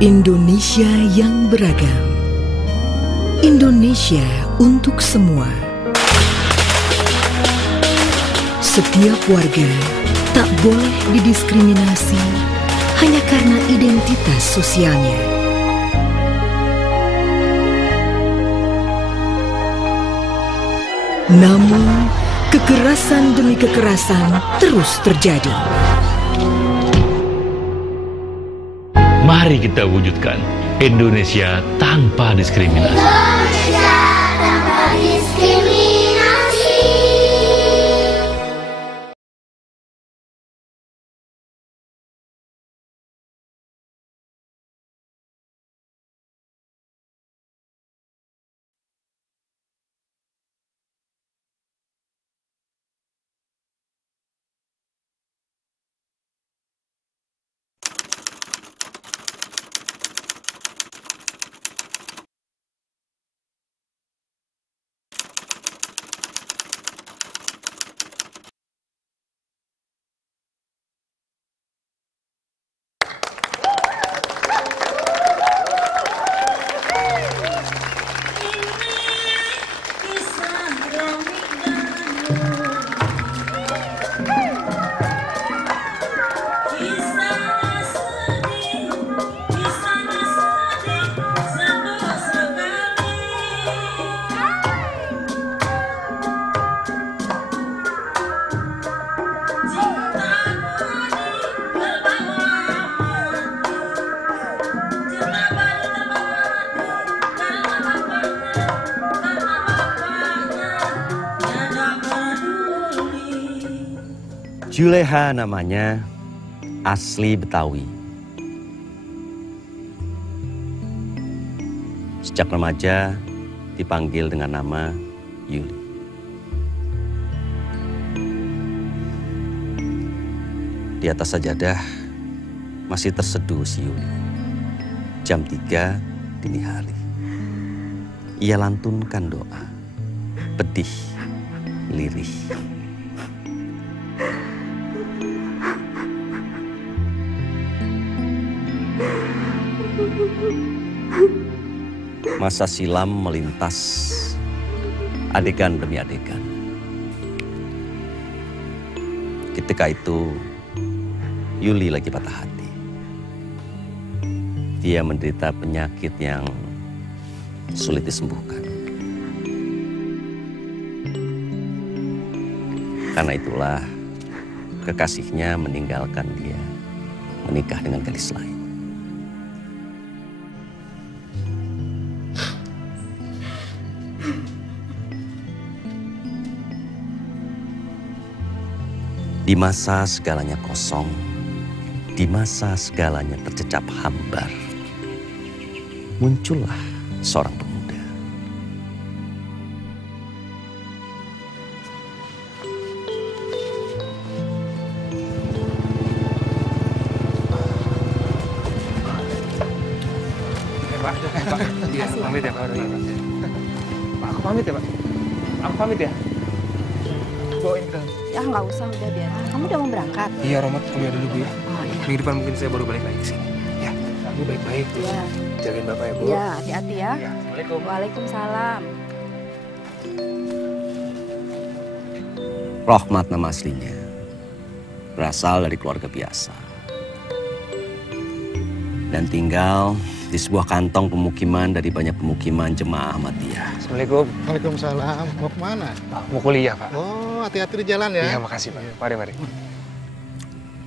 Indonesia yang beragam. Indonesia untuk semua. Setiap warga tak boleh didiskriminasi hanya karena identitas sosialnya. Namun, kekerasan demi kekerasan terus terjadi. Mari kita wujudkan Indonesia tanpa diskriminasi. Indonesia tanpa diskriminasi. Juleha namanya, asli Betawi. Sejak remaja dipanggil dengan nama Yuli. Di atas sajadah masih terseduh si Yuli. Jam 3 dini hari. Ia lantunkan doa, pedih, lirih. Masa silam melintas adegan demi adegan. Ketika itu Yuli lagi patah hati. Dia menderita penyakit yang sulit disembuhkan. Karena itulah kekasihnya meninggalkan dia, menikah dengan gadis lain. Di masa segalanya kosong, di masa segalanya tercecap hambar, muncullah seorang pemuda. Pak. Iya, pamit ya Pak. Pak, aku pamit ya Pak. Aku pamit ya. Bawain ke dalam. Ya nggak usah, udah biar. Kamu udah mau berangkat? Iya, Romat, kamu ya dulu Bu ya. Oh iya. Minggu depan mungkin saya baru balik lagi ke sini. Ya, kamu baik-baik Bu. Iya. Jagain Bapak ya Bu. Iya, hati-hati ya. Iya, Assalamualaikum. Waalaikumsalam. Rohmat nama aslinya, berasal dari keluarga biasa. Dan tinggal di sebuah kantong pemukiman dari banyak pemukiman jemaah Ahmadiyah. Assalamualaikum. Waalaikumsalam. Mau kemana? Mau kuliah Pak. Oh, hati-hati di jalan ya. Iya, makasih Pak. Mari.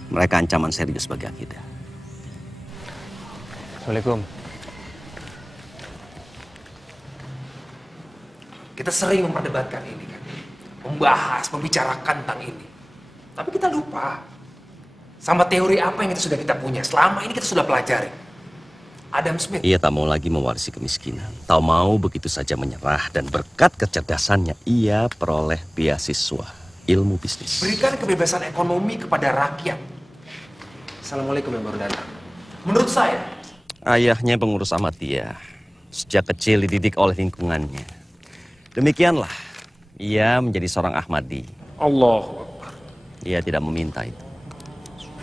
Mereka ancaman serius bagi akidah. Assalamualaikum. Kita sering memperdebatkan ini kan. Membicarakan tentang ini. Tapi kita lupa sama teori apa yang sudah kita punya. Selama ini kita sudah pelajari. Adam Smith. Ia tak mau lagi mewarisi kemiskinan. Tak mau begitu saja menyerah dan berkat kecerdasannya ia peroleh beasiswa ilmu bisnis. Berikan kebebasan ekonomi kepada rakyat. Assalamualaikum yang baru datang. Menurut saya, Ayahnya pengurus Ahmadiyah. Sejak kecil dididik oleh lingkungannya. Demikianlah ia menjadi seorang Ahmadi. Allahu Akbar. Ia tidak meminta itu.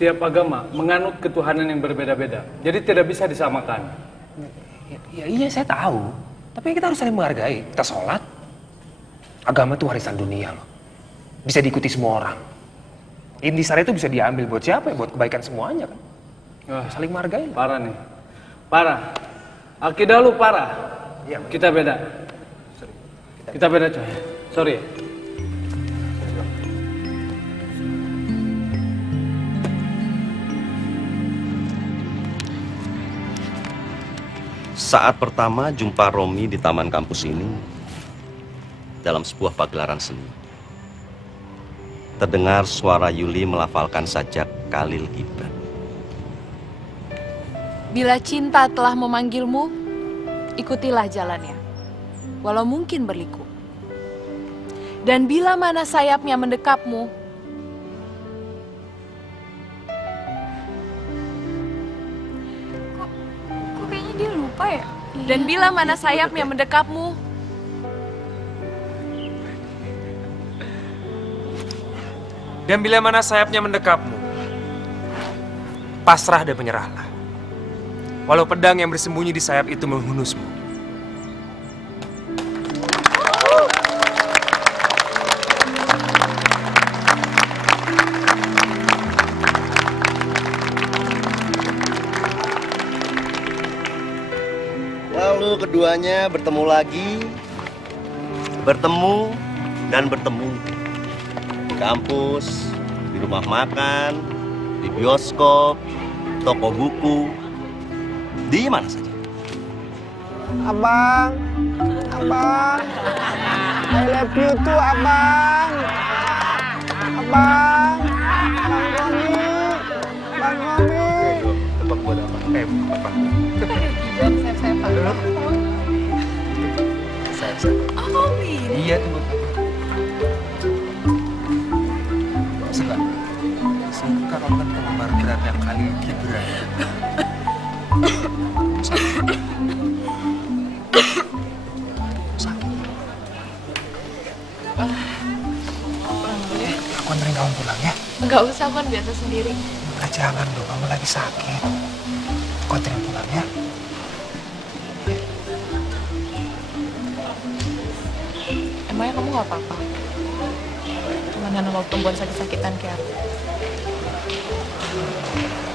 Setiap agama menganut ketuhanan yang berbeda-beda, jadi tidak bisa disamakan. Iya saya tahu, tapi kita harus saling menghargai. Kita sholat, agama itu warisan dunia loh, bisa diikuti semua orang. Intisari itu bisa diambil buat siapa ya? Buat kebaikan semuanya kan. Saling menghargai loh. Parah nih, parah. Akidah lu parah. Iya, kita beda. Kita beda coy. Sorry. Saat pertama jumpa Romi di taman kampus ini, dalam sebuah pagelaran seni, terdengar suara Yuli melafalkan sajak Khalil Gibran. Bila cinta telah memanggilmu, ikutilah jalannya, walau mungkin berliku. Dan bila mana sayapnya mendekapmu, Kok kayaknya dia lupa ya? dan bila mana sayapnya mendekapmu, Dan bila mana sayapnya mendekapmu, pasrah dan menyerahlah. Walau pedang yang bersembunyi di sayap itu menghunusmu. Lalu keduanya bertemu lagi, bertemu dan bertemu. Di kampus, di rumah makan, di bioskop, toko buku, di mana saja. Abang, abang, I love you too, abang. Abang, Bang Romi, Bang Romi. Tebak buat apa? Apa? Saya. oh ini. Iya tuh. Suka banget penggemar beratnya Khalil Gibran. Aku anterin kamu pulang ya. Enggak usah, kan biasa sendiri. Jangan dong, kamu lagi sakit. Aku anterin pulang ya. Emangnya kamu gak apa-apa? Cuman karena mau perempuan sakit-sakitan kayak aku.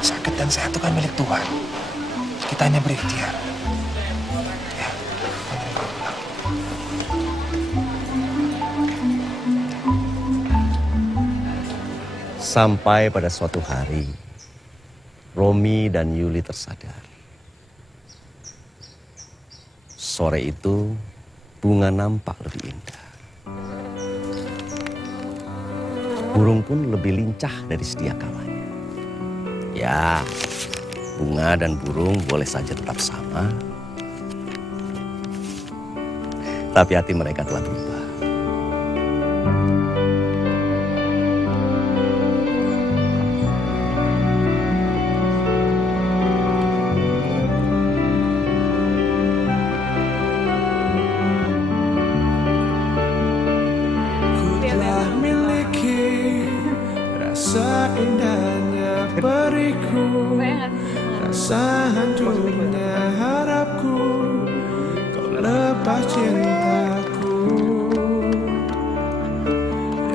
Sakit dan sehat itu kan milik Tuhan. Kita hanya berikhtiar. Ya, Sampai pada suatu hari, Romi dan Yuli tersadar. Sore itu, bunga nampak lebih indah. Burung pun lebih lincah dari sedia kalanya. Ya, bunga dan burung boleh saja tetap sama. Tapi hati mereka telah berubah. Rasa hancurnya harapku, kau lepas cintaku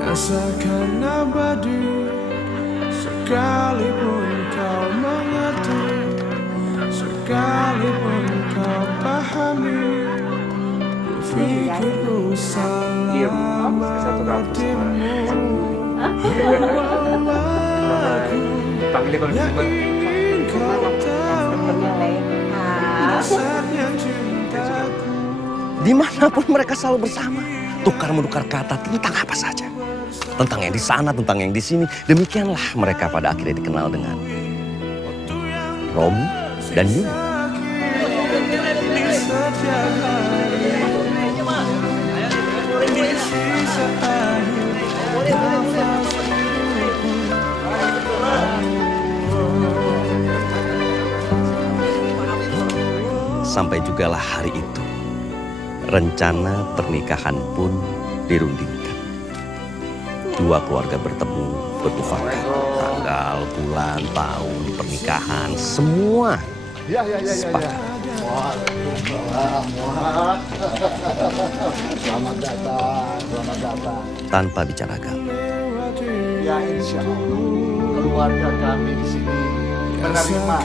yang seakan abadi. Sekalipun kau mengerti, sekalipun kau pahami, ku pikir ku salah mengertimu. panggilnya kalau disebut. Dimanapun mereka selalu bersama, tukar-menukar kata tentang apa saja. Tentang yang di sana, tentang yang di sini. Demikianlah mereka pada akhirnya dikenal dengan Romi dan Yuli. Sampai jugalah hari itu, rencana pernikahan pun dirundingkan. dua keluarga bertemu, bertukarkan tanggal, bulan, tahun, pernikahan, semua sepakat. Selamat datang. Tanpa bicara agama. Ya insya Allah keluarga kami di sini menerima.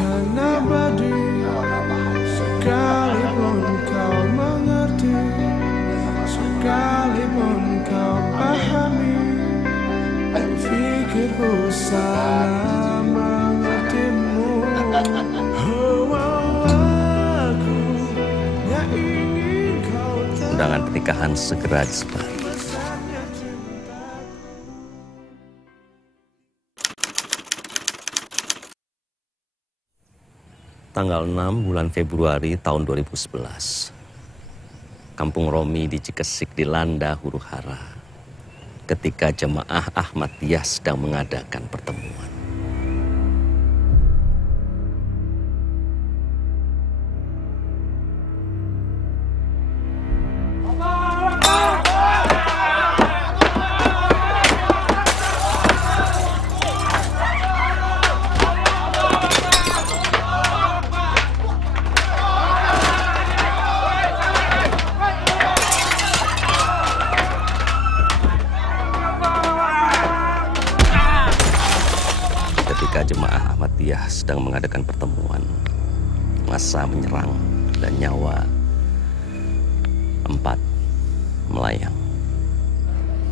Sekalipun kau mengerti, sekalipun kau pahami, pikirku salah mengertimu. Undangan pernikahan segera disebar. Tanggal 6 bulan Februari tahun 2011. Kampung Romi di Cikesik dilanda huru-hara ketika jemaah Ahmadiyah sedang mengadakan pertemuan. Ketika jemaah Ahmadiyah sedang mengadakan pertemuan, massa menyerang dan nyawa 4 melayang.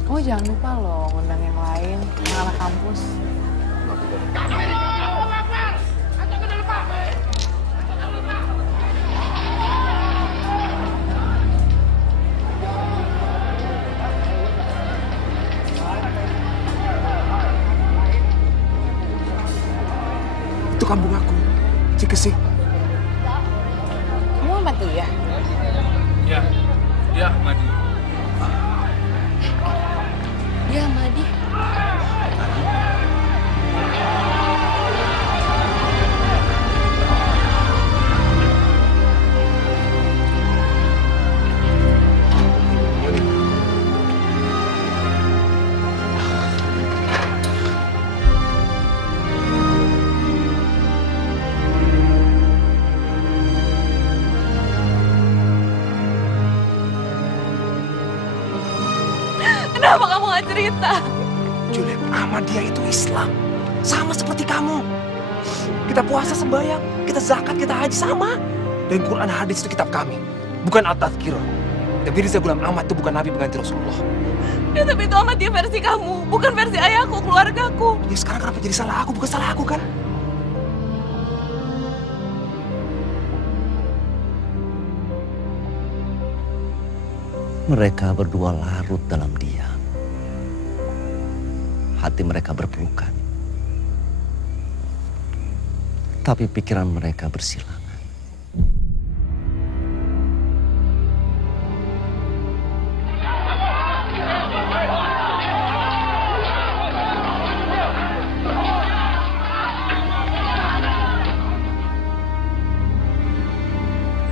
Kamu jangan lupa loh ngundang yang lain, anak kampus. Itu kampung aku, Cikesik. Kamu Ahmadiyah? Ya, dia Ahmadi. Dia Ahmadi. Kenapa kamu gak cerita? Juliet, Ahmadiyah itu Islam. Sama seperti kamu. Kita puasa sembahyang, kita zakat, kita haji sama. Dan Quran hadis itu kitab kami. Bukan At-Tadhkirah. Nabi Rizal Ghulam Ahmad itu bukan Nabi pengganti Rasulullah. Ya tapi itu Ahmadiyah versi kamu, bukan versi ayahku, keluargaku. Ya sekarang kenapa jadi salah aku, bukan salah aku kan? Mereka berdua larut dalam diam. Hati mereka berpelukan. Tapi pikiran mereka bersilangan.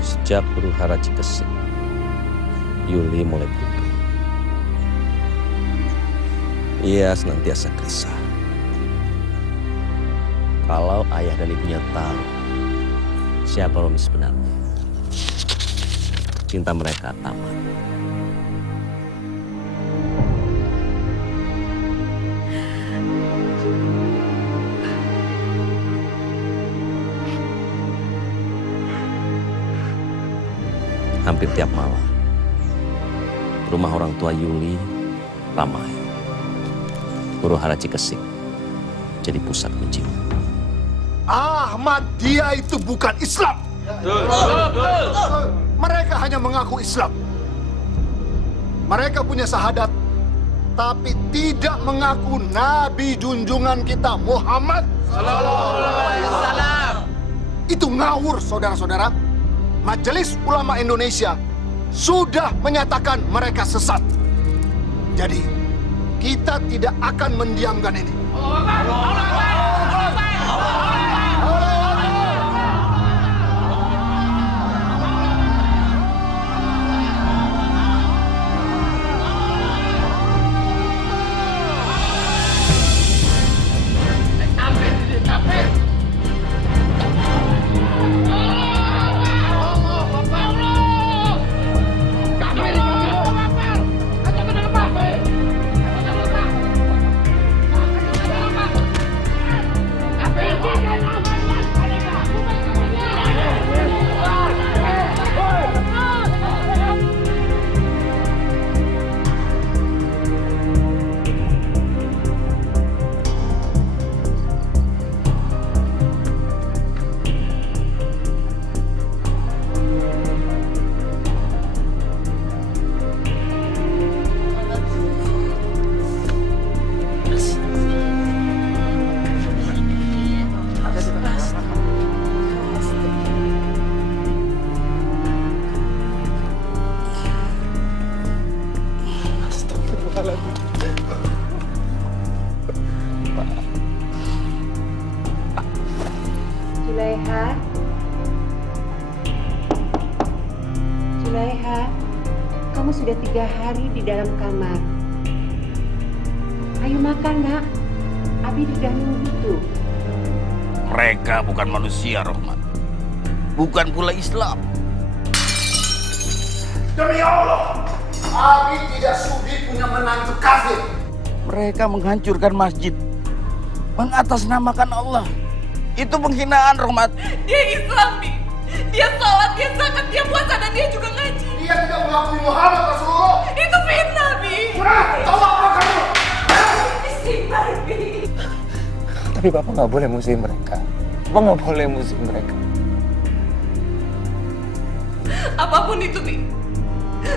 Sejak huru-hara Cikesik, Yuli mulai berubah. Ia senantiasa gelisah. Kalau ayah dan ibunya tahu siapa Romi sebenarnya, cinta mereka tamat. Hampir tiap malam, rumah orang tua Yuli ramai. Huru-hara Cikesik jadi pusat kunjungan. Ahmadiyah itu bukan Islam. Mereka hanya mengaku Islam. Mereka punya syahadat, tapi tidak mengaku Nabi junjungan kita Muhammad SAW. Itu ngawur, saudara-saudara. Majelis Ulama Indonesia sudah menyatakan mereka sesat. Jadi, kita tidak akan mendiamkan ini. 3 hari di dalam kamar. Ayo makan, Nak. Abi sudah nunggu tuh. Mereka bukan manusia, Rohmat. Bukan pula Islam. Demi Allah, Abi tidak sudi punya menantu kafir. Mereka menghancurkan masjid, mengatasnamakan Allah. Itu penghinaan, Rohmat. Dia Islam, Bi. Dia sholat, dia zakat, dia puasa, dan dia juga ngaji. Dia tidak mengakui Muhammad Rasulullah. Itu fitnah, Bi. Tahu apa kamu? Istighfar, Bi. Tapi Bapak nggak boleh musuhin mereka. Bapak nggak boleh musuhin mereka. Apapun itu, Bi.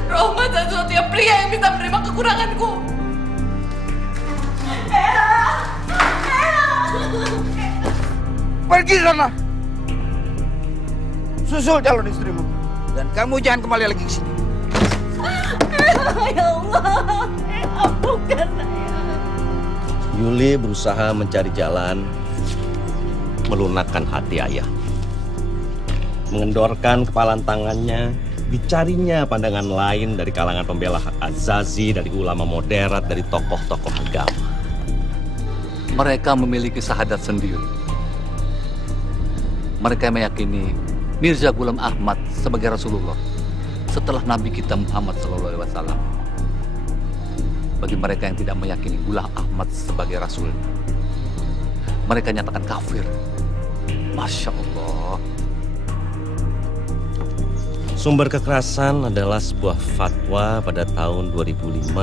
Rohmat satu-satunya pria yang bisa menerima kekuranganku. Pergi sana. Susul calon istrimu. Dan kamu jangan kembali lagi ke sini. Ya Allah, ampunkan saya. Yuli berusaha mencari jalan melunakkan hati ayah. Mengendorkan kepalan tangannya, dicarinya pandangan lain dari kalangan pembela hak azazi, dari ulama moderat, dari tokoh-tokoh agama. Mereka memiliki syahadat sendiri. Mereka meyakini Mirza Ghulam Ahmad sebagai Rasulullah setelah Nabi kita Muhammad SAW. Bagi mereka yang tidak meyakini Ghulam Ahmad sebagai Rasul, mereka nyatakan kafir. Masya Allah. Sumber kekerasan adalah sebuah fatwa pada tahun 2005.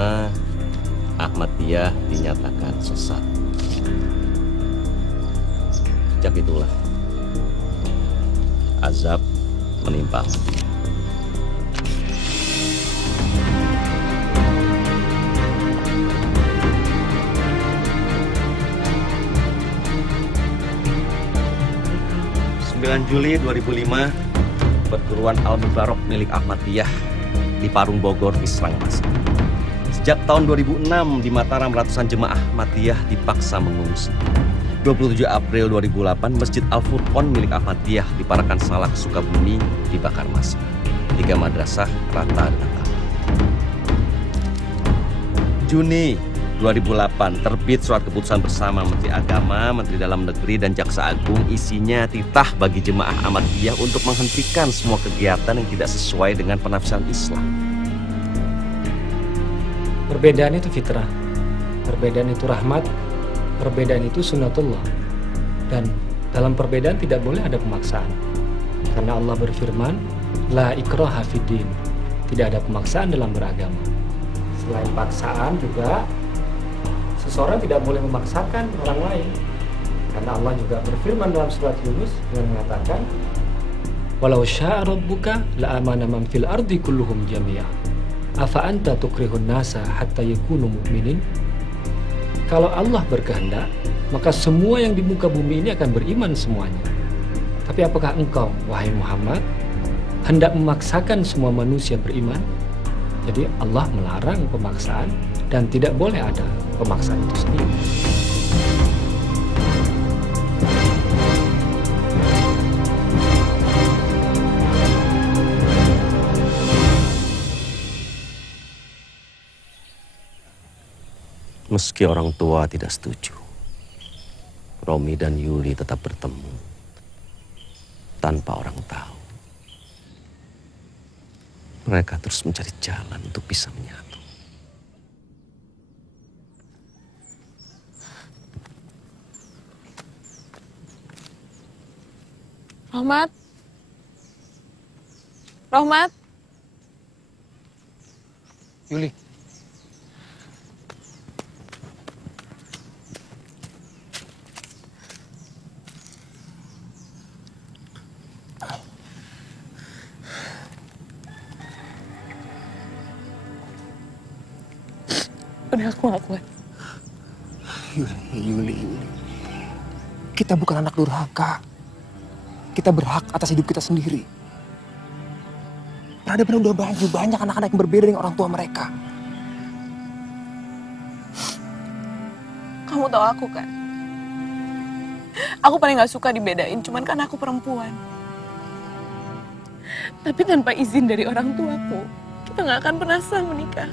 Ahmadiyah dinyatakan sesat. Sejak itulah azab menimpa Ahmadiyah. Juli 2005, perguruan Al-Mubarak milik Ahmadiyah di Parung Bogor diserang massa. Sejak tahun 2006 di Mataram ratusan jemaah Ahmadiyah dipaksa mengungsi. 27 April 2008, Masjid Al-Furqon milik Ahmadiyah di Parakan Salak, Sukabumi dibakar massa. 3 madrasah rata dengan tanah. Juni 2008, terbit surat keputusan bersama Menteri Agama, Menteri Dalam Negeri, dan Jaksa Agung. Isinya titah bagi jemaah Ahmadiyah untuk menghentikan semua kegiatan yang tidak sesuai dengan penafsiran Islam. Perbedaan itu fitrah, perbedaan itu rahmat, perbedaan itu sunnatullah. Dan dalam perbedaan tidak boleh ada pemaksaan. Karena Allah berfirman, La ikraha fiddin, tidak ada pemaksaan dalam beragama. Selain paksaan juga, seseorang tidak boleh memaksakan orang lain. Karena Allah juga berfirman dalam surat Yunus dengan mengatakan, Walau syaa rabbuka la amana man fil ardi kulluhum jami'a. Afa anta tukrihun nasa hatta yakunu mu'minin. Kalau Allah berkehendak, maka semua yang di muka bumi ini akan beriman semuanya. Tapi apakah engkau, wahai Muhammad, hendak memaksakan semua manusia beriman? Jadi Allah melarang pemaksaan dan tidak boleh ada pemaksaan itu sendiri. Meski orang tua tidak setuju, Romi dan Yuli tetap bertemu tanpa orang tahu. Mereka terus mencari jalan untuk bisa menyatu. Rohmat. Rohmat. Yuli. Udah, aku gak kuat. Yuli. Kita bukan anak durhaka. Kita berhak atas hidup kita sendiri. Peradaban udah banyak anak-anak yang berbeda dengan orang tua mereka. Kamu tahu aku kan? Aku paling gak suka dibedain, cuman karena aku perempuan. Tapi tanpa izin dari orang tuaku, kita nggak akan pernah sah menikah.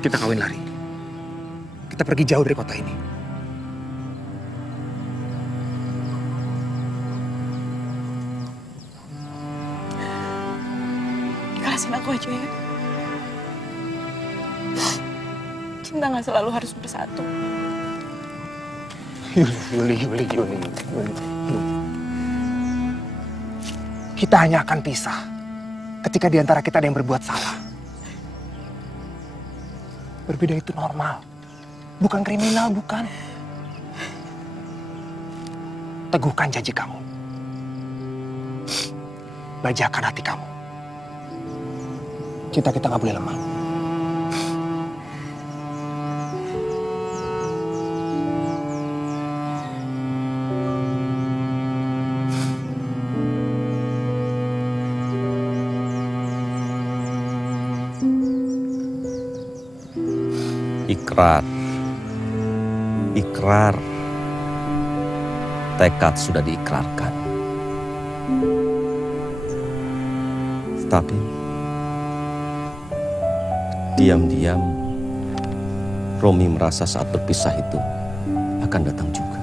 Kita kawin lari. Kita pergi jauh dari kota ini. Ikhlasin aku aja ya. Cinta nggak selalu harus bersatu. Yuli. Kita hanya akan pisah ketika di antara kita ada yang berbuat salah. Berbeda itu normal, bukan kriminal, bukan. Teguhkan janji kamu. Bajakan hati kamu. Cinta kita nggak boleh lemah. Ikrar. Tekad sudah diikrarkan. Tapi diam-diam Romi merasa saat berpisah itu akan datang juga.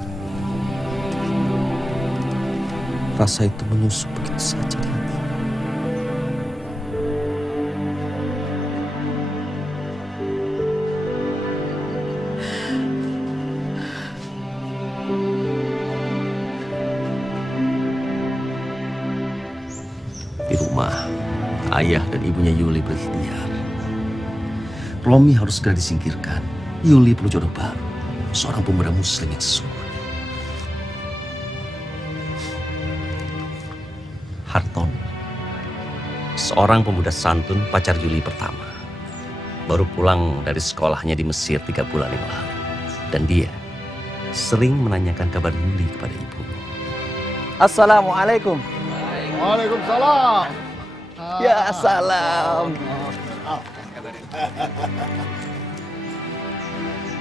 Rasa itu menyusup begitu saja di hati. Di rumah, ayah dan ibunya Yuli berikhtiar. Romi harus segera disingkirkan. Yuli perlu jodoh baru, seorang pemuda muslim yang sesungguhnya. Hartono, seorang pemuda santun, pacar Yuli pertama. Baru pulang dari sekolahnya di Mesir 3 bulan yang lalu. Dan dia sering menanyakan kabar Yuli kepada ibunya. Assalamualaikum. Waalaikumsalam. Ya salam.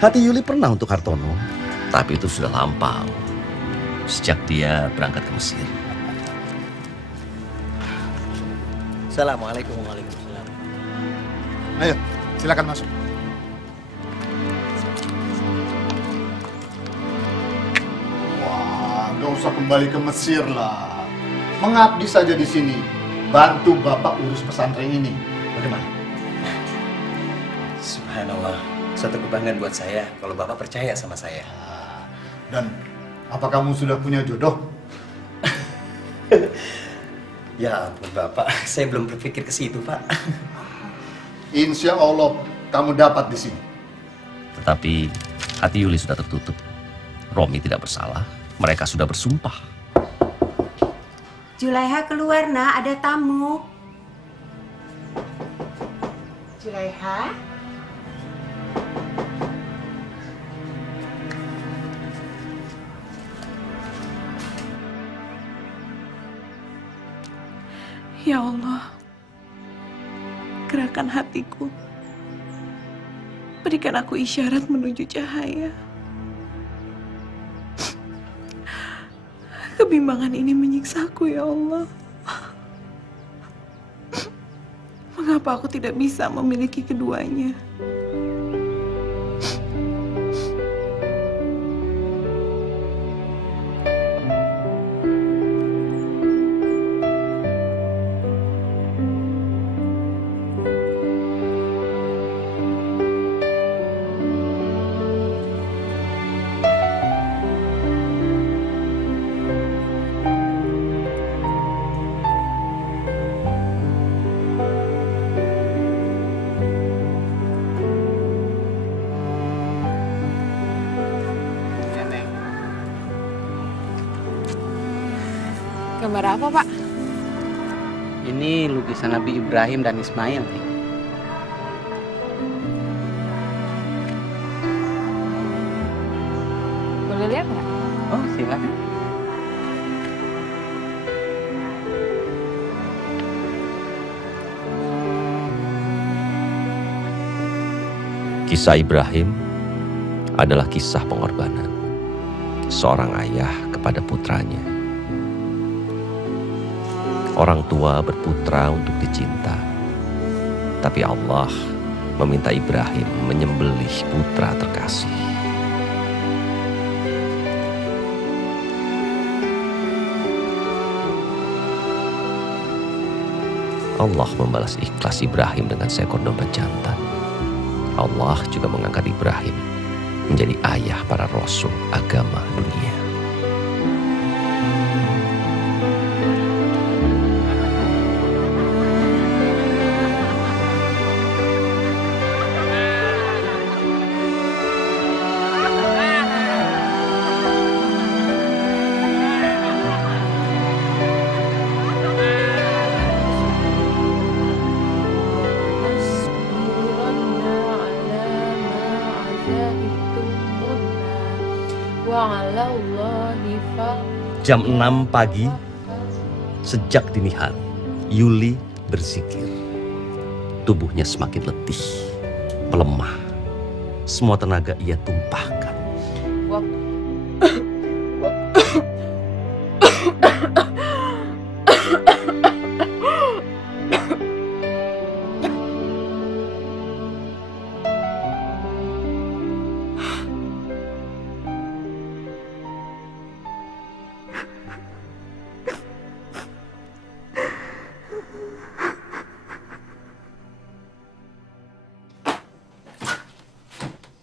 Hati Yuli pernah untuk Hartono, tapi itu sudah lampau sejak dia berangkat ke Mesir. Assalamualaikum. Waalaikumsalam. Ayo, silakan masuk. Wah, nggak usah kembali ke Mesir lah. Mengabdi saja di sini, bantu Bapak urus pesantren ini. Bagaimana? Subhanallah, suatu kebanggaan buat saya kalau Bapak percaya sama saya. Dan apa kamu sudah punya jodoh? Ya ampun Bapak, saya belum berpikir ke situ Pak. Insya Allah kamu dapat di sini. Tetapi hati Yuli sudah tertutup. Romi tidak bersalah, mereka sudah bersumpah. Julaiha keluar, nak, ada tamu. Julaiha? Ya Allah, gerakan hatiku. Berikan aku isyarat menuju cahaya. Kebimbangan ini menyiksaku, ya Allah. Mengapa aku tidak bisa memiliki keduanya? Gambar apa, Pak? Ini lukisan Nabi Ibrahim dan Ismail. Boleh lihat nggak? Oh, silakan. Kisah Ibrahim adalah kisah pengorbanan seorang ayah kepada putranya. Orang tua berputra untuk dicinta. Tapi Allah meminta Ibrahim menyembelih putra terkasih. Allah membalas ikhlas Ibrahim dengan seekor domba jantan. Allah juga mengangkat Ibrahim menjadi ayah para rasul agama dunia. Jam 6 pagi, sejak dini hari, Yuli berzikir. Tubuhnya semakin letih, melemah. Semua tenaga ia tumpahkan.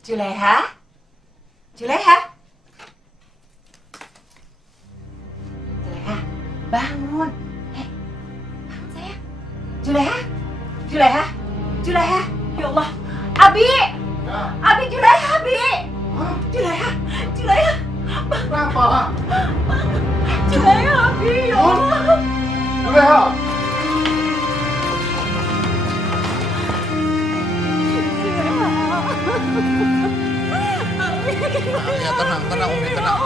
Juleha? Juleha? Juleha, bangun. Hei, bangun sayang. Juleha? Juleha? Juleha? Ya Allah. Abi! Abi, Juleha, Abi! Juleha? Juleha? Kenapa? Juleha, Abi! Ya Allah. Juleha! Ya, tenang, Umi, tenang.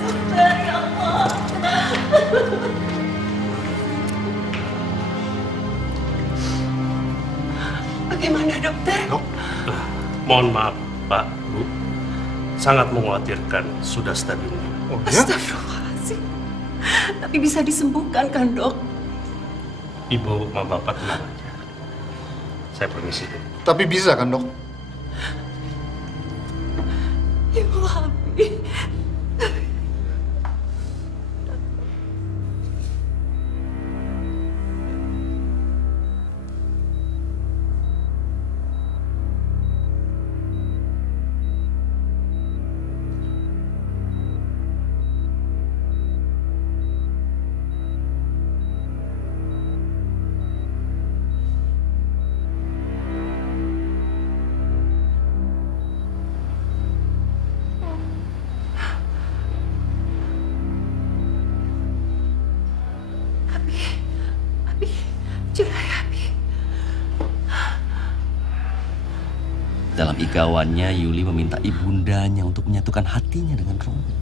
Suster, ya Allah. Bagaimana, dokter? Mohon maaf, Pak, Bu. Sangat mengkhawatirkan, sudah stadium. Astagfirullahaladzim. Tapi bisa disembuhkan kan, Dok? Ibu sama Bapak tenang aja. Saya permisi. Tapi bisa kan, Dok? Ya Allah, Abi. Dalam igawannya, Yuli meminta ibundanya untuk menyatukan hatinya dengan Romi.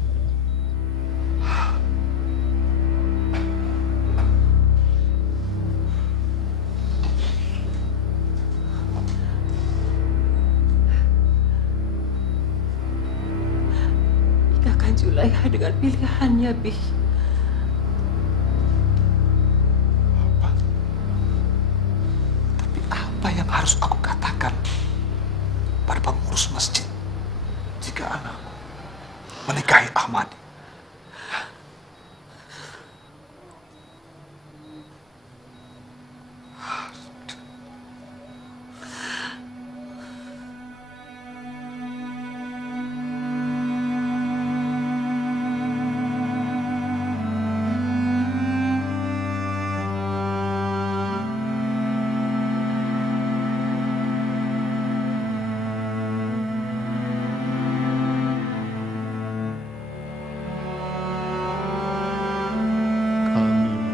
Nikahkan Julaiha dengan pilihannya, Bi. Tapi apa yang harus aku katakan pada pengurus masjid jika anakku menikahi Ahmadi?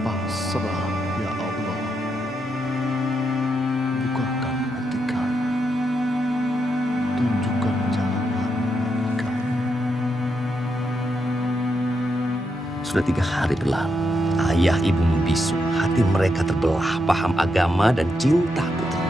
Pasrah, ya Allah. Bukakan hati kami. Tunjukkan jalan kami. Sudah 3 hari berlalu. Ayah ibu membisu. Hati mereka terbelah, paham agama dan cinta putra.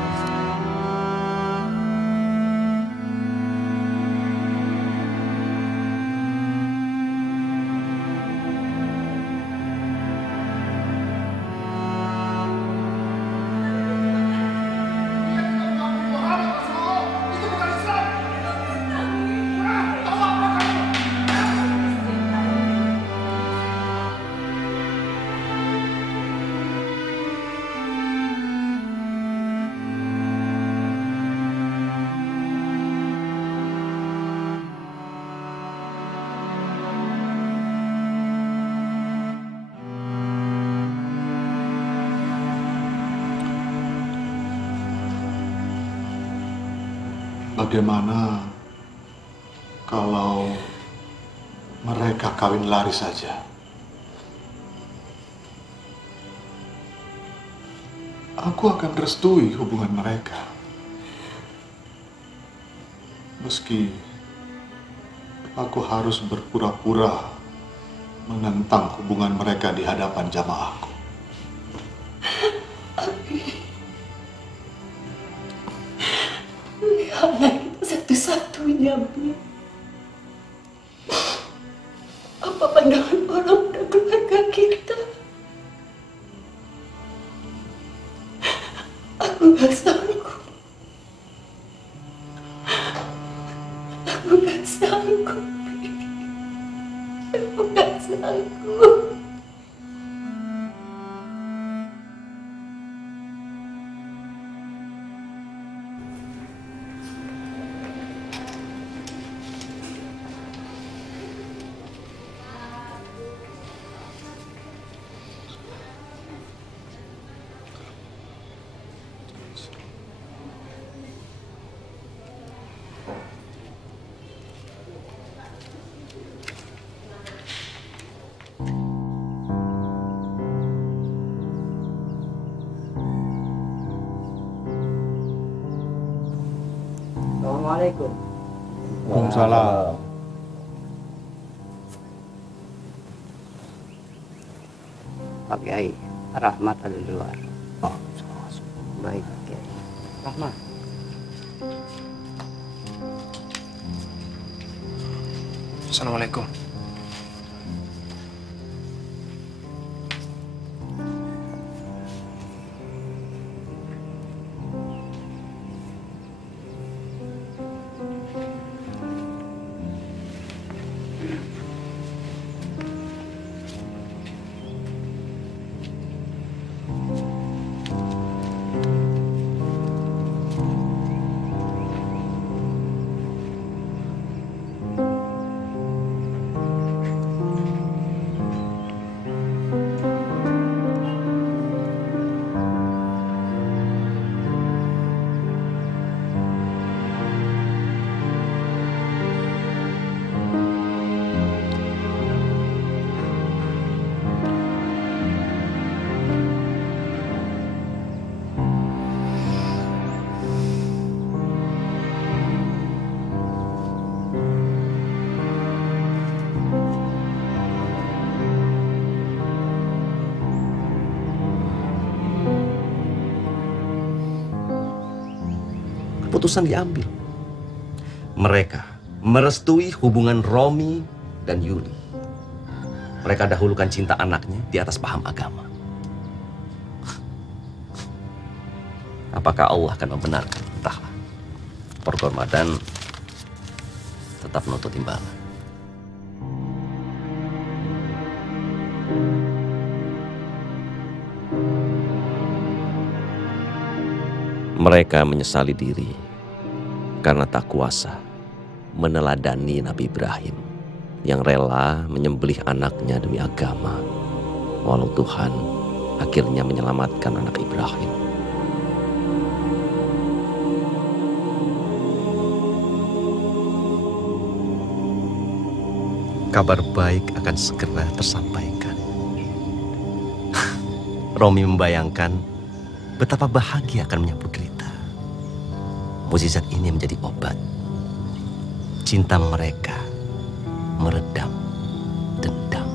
Bagaimana kalau mereka kawin lari saja? Aku akan restui hubungan mereka. Meski aku harus berpura-pura menentang hubungan mereka di hadapan jamaahku. Lihatlah satu-satunya, Bi. Apa pandangan orang pada keluarga kita? Aku gak sanggup. Aku gak sanggup, Bi. Aku gak sanggup. Assalamualaikum. Waalaikumsalam. Pak Kiai, Rahmat ada di luar. Baik, Kiai. Rahmat. Assalamualaikum. Keputusan diambil. Mereka merestui hubungan Romi dan Yuli. Mereka dahulukan cinta anaknya di atas paham agama. Apakah Allah akan membenarkan? Entahlah. Pergormadan tetap menuntut imbalan. Mereka menyesali diri karena tak kuasa meneladani Nabi Ibrahim yang rela menyembelih anaknya demi agama, walau Tuhan akhirnya menyelamatkan anak Ibrahim. Kabar baik akan segera tersampaikan. Romi membayangkan betapa bahagia akan menyapu derita. Mukjizat ini menjadi obat. Cinta mereka meredam dendam.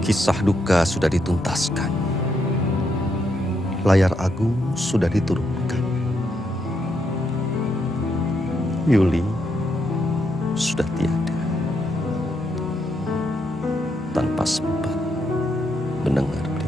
Kisah duka sudah dituntaskan. Layar agung sudah diturunkan. Yuli sudah tiada. Tanpa sempat mendengar